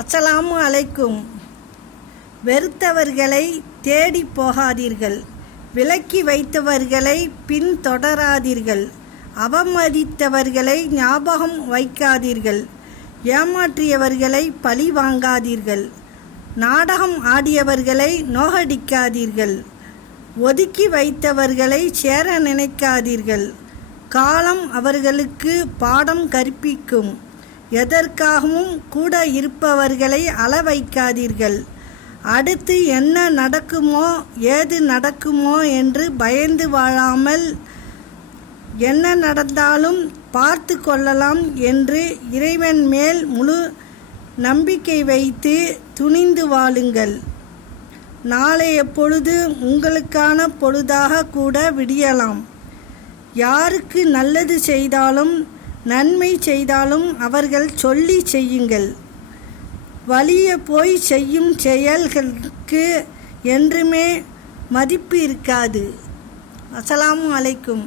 அஸ்ஸலாமு அலைக்கும். வெறுத்தவர்களை தேடி போகாதீர்கள், விலக்கி வைத்தவர்களை பின்தொடராதீர்கள், அவமதித்தவர்களை ஞாபகம் வைக்காதீர்கள், ஏமாற்றியவர்களை பழி வாங்காதீர்கள், நாடகம் ஆடியவர்களை நோகடிக்காதீர்கள், ஒதுக்கி வைத்தவர்களை சேர நினைக்காதீர்கள். காலம் அவர்களுக்கு பாடம் கற்பிக்கும். எதற்காகவும் கூட இருப்பவர்களை அள வைக்காதீர்கள். அடுத்து என்ன நடக்குமோ ஏது நடக்குமோ என்று பயந்து வாழாமல், என்ன நடந்தாலும் பார்த்து கொள்ளலாம் என்று இறைவன் மேல் முழு நம்பிக்கை வைத்து துணிந்து வாழுங்கள். நாளைய பொழுது உங்களுக்கான பொழுதாக கூட விடியலாம். யாருக்கு நல்லது செய்தாலும் நன்மை செய்தாலும் அவர்கள் சொல்லி செய்யுங்கள். வலிய போய் செய்யும் செயல்களுக்கு என்றுமே மதிப்பு இருக்காது. அஸ்ஸலாமு அலைக்கும்.